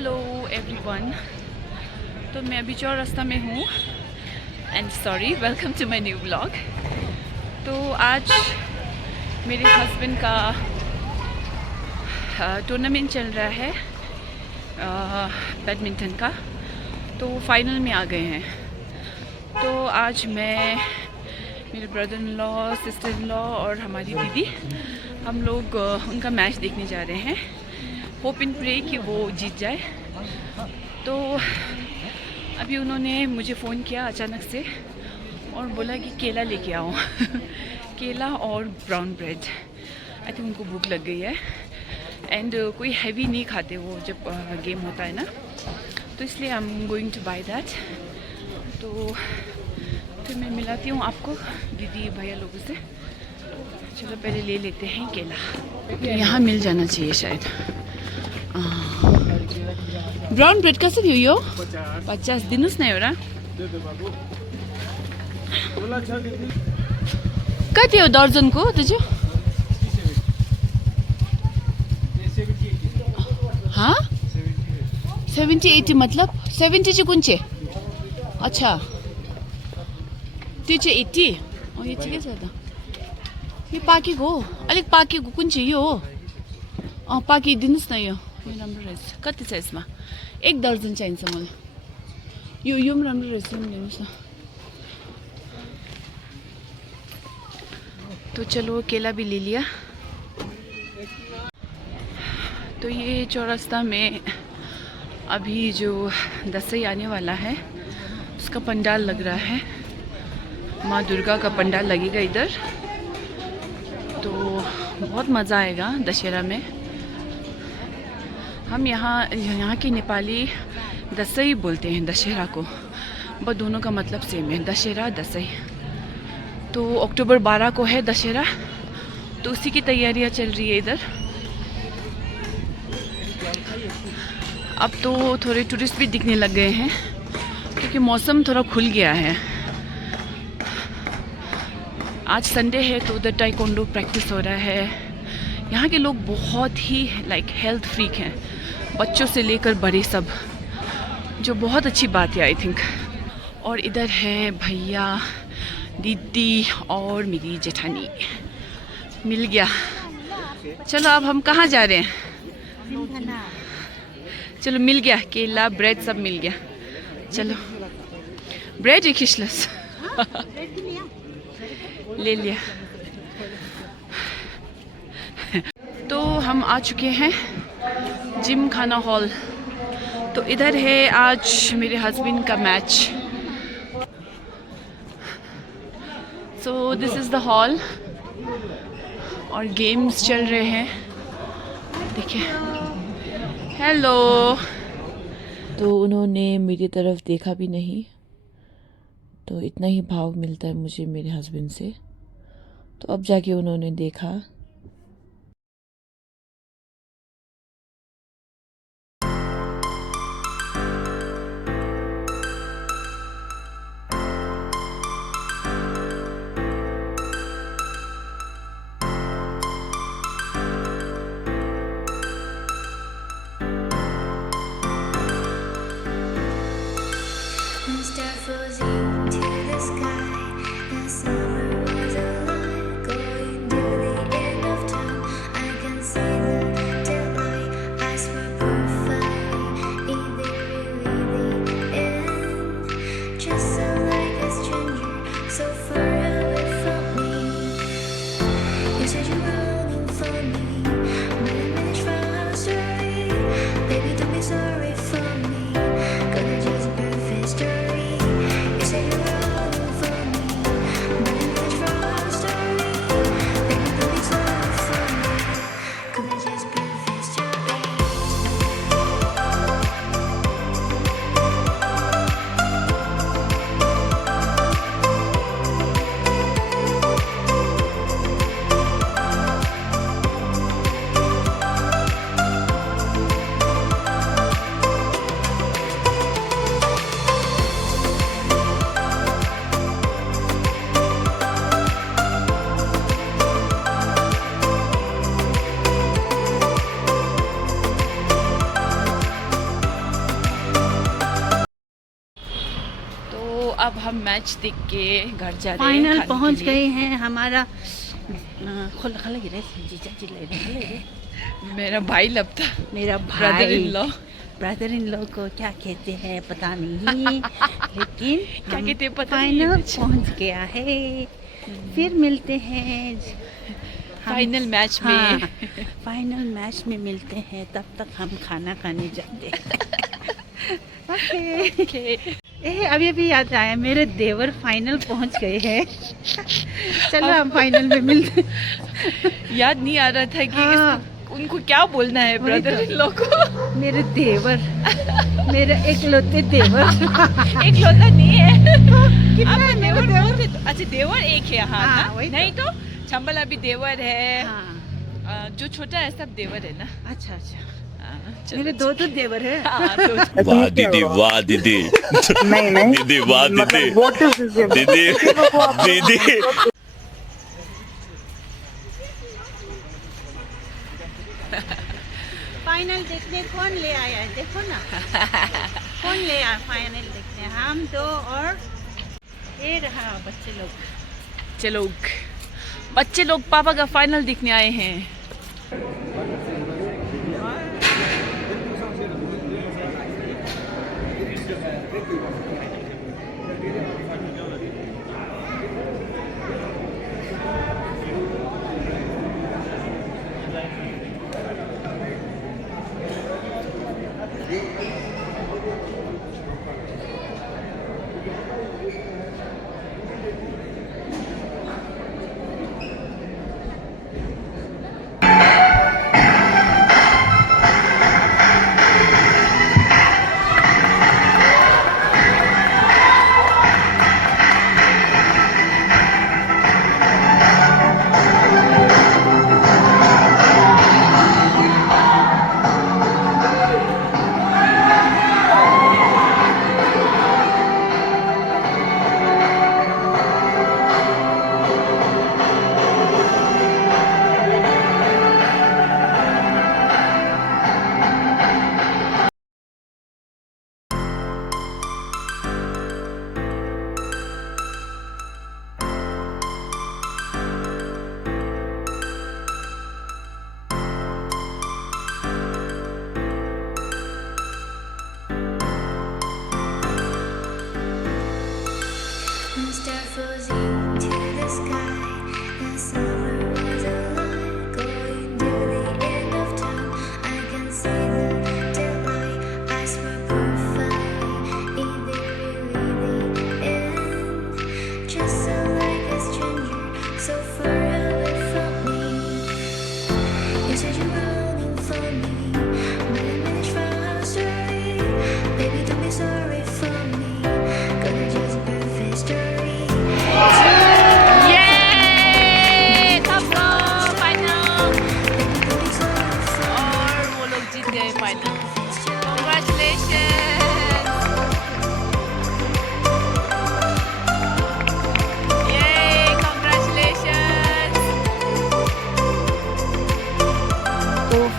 Hello everyone. तो मैं अभी चौरास्ता में हूँ and sorry, welcome to my new blog. तो आज मेरे हस्बैंड का टूर्नामेंट चल रहा है बैडमिंटन का, तो फाइनल में आ गए हैं। तो आज मैं, मेरे brother in law, sister in law और हमारी दीदी, हम लोग उनका मैच देखने जा रहे हैं। होप इन प्रे कि वो जीत जाए। तो अभी उन्होंने मुझे फ़ोन किया अचानक से और बोला कि केला लेके आओ केला और ब्राउन ब्रेड। आई थिंक उनको भूख लग गई है एंड कोई हैवी नहीं खाते वो जब गेम होता है ना, तो इसलिए I am going to buy that. तो फिर मैं मिलाती हूँ आपको दीदी भैया लोगों से। चलो पहले ले लेते हैं केला, यहाँ मिल जाना चाहिए शायद। ब्राउन ब्रेड कसरी हो यो? 50 दिनुहोस् न एउटा। कति हो दर्जनको दाजु? हाँ 70-80 मतलब 70 चाहिँ कुन चाहिँ? अच्छा त्यो चाहिँ 80? यो ठिकै छ त। यो पाकेको हो, अलिक पाकेको कुन चाहिँ यो हो? पाकिदिनुहोस् न यो राम्रो रहेछ। कति छ यसमा? 1 दर्जन चाहिन्छ मलाई। यो पनि राम्रो रहेछ, यो पनि लिनुहोस् न। तो चलो केला भी ले लिया। तो ये चौरास्ता में अभी जो दसई आने वाला है उसका पंडाल लग रहा है। माँ दुर्गा का पंडाल लगेगा इधर, तो बहुत मज़ा आएगा दशहरा में। हम यहाँ के नेपाली दसई बोलते हैं दशहरा को, बस दोनों का मतलब सेम है, दशहरा दसई। तो अक्टूबर 12 को है दशहरा, तो उसी की तैयारियां चल रही है इधर। अब तो थोड़े टूरिस्ट भी दिखने लग गए हैं क्योंकि मौसम थोड़ा खुल गया है। आज संडे है तो उधर टाइकोंडो प्रैक्टिस हो रहा है। यहाँ के लोग बहुत ही हेल्थ फ्रीक हैं, बच्चों से लेकर बड़े सब, जो बहुत अच्छी बात है आई थिंक। और इधर है भैया, दीदी और मेरी जेठानी। मिल गया। चलो अब हम कहाँ जा रहे हैं? चलो मिल गया, केला ब्रेड सब मिल गया। चलो ब्रेड एक खिशलस ले लिया। तो हम आ चुके हैं जिम खाना हॉल। तो इधर है आज मेरे हस्बैंड का match. So this is the hall और गेम्स चल रहे हैं, देखिए। हेलो। तो उन्होंने मेरी तरफ देखा भी नहीं, तो इतना ही भाव मिलता है मुझे मेरे हस्बैंड से। तो अब जाके उन्होंने देखा। अब हम मैच देख के घर जा रहे हैं। फाइनल पहुंच गए हैं। हमारा खल गिरे जीजा जी ले रहे। मेरा भाई लगता, मेरा ब्रदर इन लॉ को क्या कहते हैं पता नहीं, लेकिन क्या कहते हैं पता नहीं। फाइनल पहुंच गया है। फिर मिलते हैं फाइनल मैच में। हाँ, फाइनल मैच में मिलते हैं। तब तक हम खाना खाने जाते हैं। ओके। अभी याद आया, मेरे देवर फाइनल पहुंच गए हैं। चलो हम फाइनल में मिलते। याद नहीं आ रहा था कि हाँ, उनको क्या बोलना है ब्रदर इन लॉ को। मेरे देवर, मेरे एकलौते देवर। एकलौता नहीं है। कितना देवर बोलते तो, अच्छा देवर एक है। हाँ, हाँ, वही नहीं तो चंबल अभी देवर है। हाँ। जो छोटा है सब देवर है ना। अच्छा। चलो, मेरे दो देवर है। वाह दीदी, वाह दीदी। नहीं दीदी, वाह दीदी। दीदी फाइनल देखने कौन ले आया है, देखो ना। कौन ले आया फाइनल देखने? हम दो और ये रहा बच्चे लोग। बच्चे लोग पापा का फाइनल देखने आए हैं।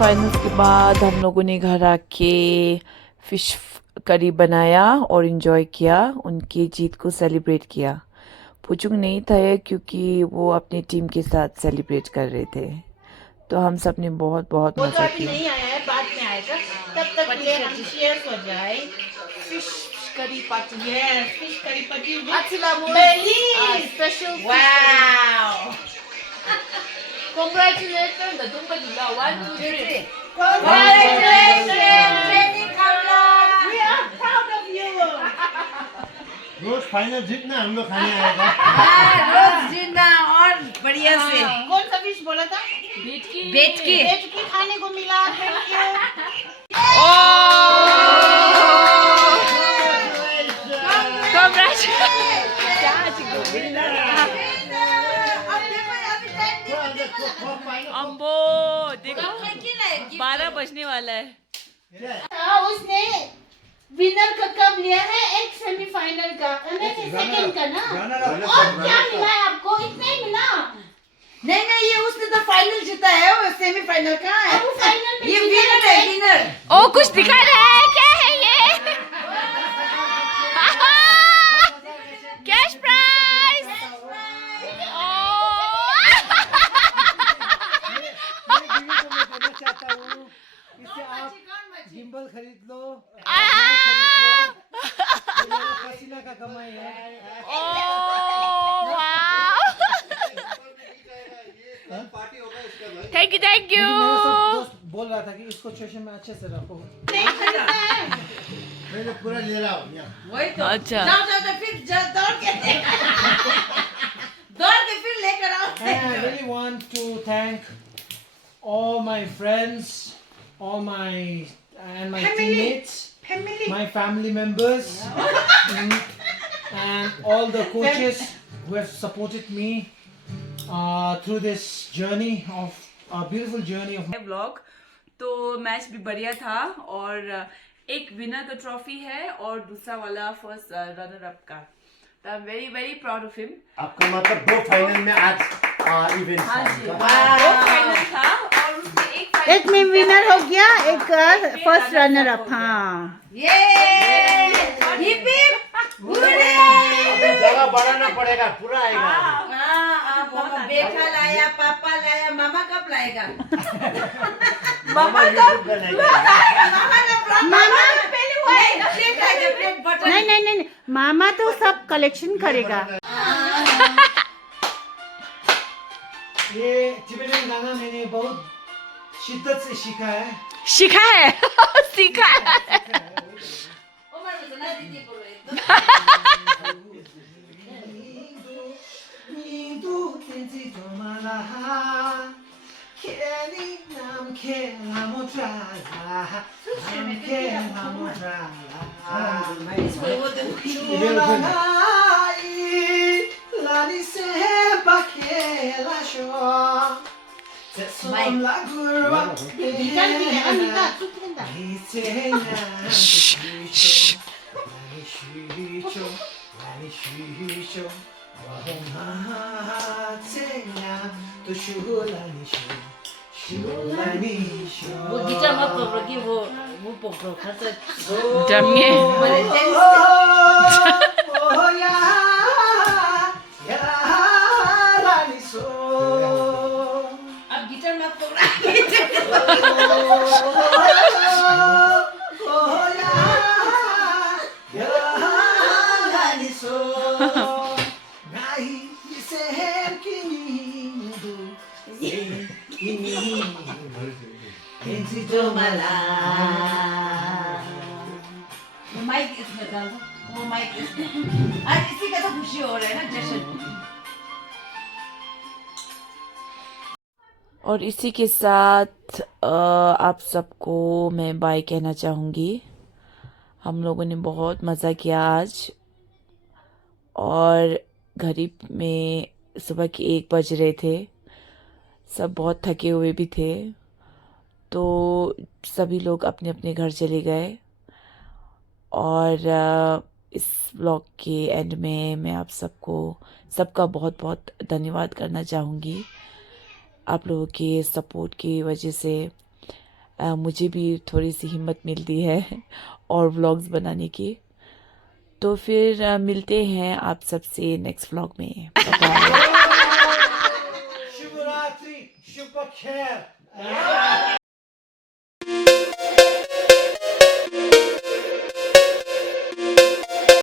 फाइनल्स के बाद हम लोगों ने घर आके फिश करी बनाया और इन्जॉय किया, उनकी जीत को सेलिब्रेट किया। पुचुंग नहीं था क्योंकि वो अपनी टीम के साथ सेलिब्रेट कर रहे थे, तो हम सब ने बहुत बहुत मजा किया। नहीं आया है, बाद में आएगा। तब तक के हम शेयर हो जाए। Fish curry party. Yes, fish curry party. Special. Wow. Congratulations, the Dumba Jula. 1, 2, 3. Congratulations, Jenny Kamla. We are proud of you. रोज फाइनल जीतना हम लोग खाने आएगा। रोज जीतना और बढ़िया से। कौन सा फिश बोला था? बेटकी खाने को मिला। Thank you. अम्बो देखो 12 बजने वाला है। उसने विनर का कप लिया है, एक सेमीफाइनल का, सेकंड का ना। और क्या मिला है आपको? इतना ही मिला? नहीं, ये उसने तो फाइनल जीता है, वो सेमीफाइनल का है। फाइनल में ये विनर है, विनर। ओ कुछ दिखा रहा है, क्या है ये? गिम्बल खरीद लो, खरीद लो, ये मेरा पसीना का कमाई है। थैंक यू मेरा सब दोस्त बोल रहा था कि इसको स्टेशन में अच्छे से रखो। मैं तो पूरा ले रहा हूँ यहाँ। वही तो अच्छा। जाओ जाओ तो फिर दौड़ के फिर लेकर आओ। And I really want to thank all my friends, all my teammates, my family members, and all the coaches who have supported me through this journey of a beautiful journey of vlog. तो match भी बढ़िया था और एक winner का trophy है और दूसरा वाला फर्स्ट रनर अप का। तो I am very very proud of him. आपका मतलब 2 फाइनल में आज इवेंट हाँ जी, था। 2 फाइनल था और उसमें एक फाइनल एक में विनर हो गया, एक फर्स्ट रनर अप। हाँ ये हिप हिप हुर्रे। अभी जगह बढ़ाना पड़ेगा, पूरा आएगा। पापा बेटा लाया, पापा लाया, मामा कब लाएगा? मामा यूट्यूब पे नहीं मामा नहीं नहीं, मामा तो सब कलेक्शन करेगा। ये टिबेटन गाना मैंने बहुत शिद्दत से सीखा है। सीखा है सीखा है। वो गिटार मत पकड़ो कि वो पकड़ो खर्च जमिए। अब गिटार मत पकड़ो। वो माइक इसमें डाल दो, वो माइक इसमें। आज इसी का तो खुशी हो रहा है ना, जश्न। और इसी के साथ आप सबको मैं बाय कहना चाहूँगी। हम लोगों ने बहुत मज़ा किया आज और घड़ी में सुबह के 1 बज रहे थे। सब बहुत थके हुए भी थे, तो सभी लोग अपने अपने घर चले गए। और इस व्लॉग के एंड में मैं आप सबका बहुत बहुत धन्यवाद करना चाहूँगी। आप लोगों के सपोर्ट की वजह से मुझे भी थोड़ी सी हिम्मत मिलती है और व्लॉग्स बनाने की। तो फिर मिलते हैं आप सबसे नेक्स्ट व्लॉग में। शिवरात्रि शुभ खैर।